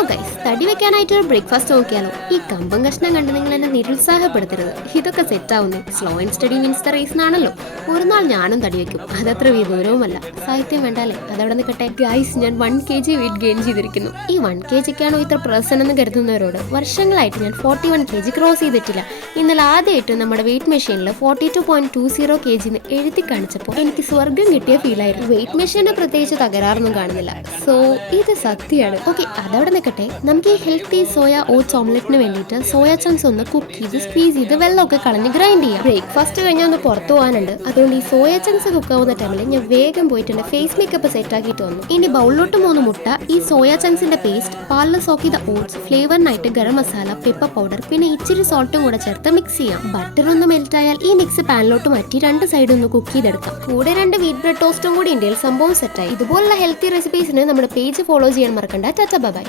Hello guys, തടി വെക്കാനായിട്ട് ഒരു ബ്രേക്ക്ഫാസ്റ്റ് നോക്കിയാലോ? ഈ കമ്പം കഷ്ണം കണ്ട് നിങ്ങൾ എന്നെ നിരുത്സാഹപ്പെടുത്തരുത്. ഇതൊക്കെ സെറ്റ് ആവുന്നേ slow and steady means the race ആണല്ലോ. ഒരു നാൾ ഞാനും തടി വെക്കും, അതത്ര വിദൂരവുമല്ല. സാഹിത്യം വേണ്ടാലേ, അതവിടെ നിൽക്കട്ടെ. ഗൈസ്, ഞാൻ 1 kg വെയിറ്റ് ഗെയിൻ ചെയ്തിരിക്കുന്നു. ഈ 1 kg ഇത്ര പ്രസന്റ് എന്ന് കരുതുന്നവരോട്, വർഷങ്ങളായിട്ട് ഞാൻ 41 kg ക്രോസ് ചെയ്തിട്ടില്ല. ഇന്നലെ ആദ്യമായിട്ട് നമ്മുടെ വെയിറ്റ് മെഷീനിൽ 42.20 kg എഴുതി കാണിച്ചപ്പോൾ എനിക്ക് സ്വർഗം കിട്ടിയ ഫീലായിരുന്നു. വെയിറ്റ് മെഷീന് പ്രത്യേകിച്ച് തകരാറൊന്നും കാണുന്നില്ല. സോ ഇത് സത്യമാണ്. ഓക്കെ, അതവിടെ നിൽക്കട്ടെ. നമുക്ക് ഈ ഹെൽത്തി സോയ ഓട്സ് ഓംലെറ്റിന് വേണ്ടിയിട്ട് സോയ ചങ്ക്സ് ഒന്ന് കുക്ക് ചെയ്ത് സ്ക്വീസ് ചെയ്ത് വെള്ളമൊക്കെ കളഞ്ഞ് ഗ്രൈൻഡ് ചെയ്യാം. ബ്രേക്ക്ഫാസ്റ്റ് കഴിഞ്ഞാൽ ഒന്ന് പുറത്തു പോകാനുണ്ട്. അതുകൊണ്ട് ഈ സോയ ചങ്ക്സ് കുക്ക് ആവുന്ന ടൈമിൽ ഞാൻ വേഗം പോയിട്ട് ഫേസ് മേക്കപ്പ് സെറ്റ് ആക്കിയിട്ട് വന്നു. ഇനി ബൗളിലോട്ട് 3 മുട്ട, ഈ സോയ ചങ്ക്സിന്റെ പേസ്റ്റ്, പാലിൽ സോക്ക് ചെയ്ത ഓട്സ്, ഫ്ലേവറിനായിട്ട് ഗരം മസാല, പെപ്പർ പൗഡർ, പിന്നെ ഇച്ചിരി സോൾട്ടും കൂടെ ചേർത്ത് മിക്സ് ചെയ്യാം. ബട്ടർ ഒന്ന് മെൽറ്റ് ആയാൽ ഈ മിക്സ് പാനിലോട്ട് മാറ്റി 2 സൈഡ് ഒന്ന് കുക്ക് ചെയ്തെടുക്കാം. കൂടെ 2 വീറ്റ് ബ്രെഡ് ടോസ്റ്റും കൂടി ഇന്ത്യയിൽ സംഭവം സെറ്റായി. ഇതുപോലുള്ള ഹെൽത്തി റെസിപ്പീസിന് നമ്മുടെ പേജ് ഫോളോ ചെയ്യാൻ മറക്കണ്ട. Tata bye.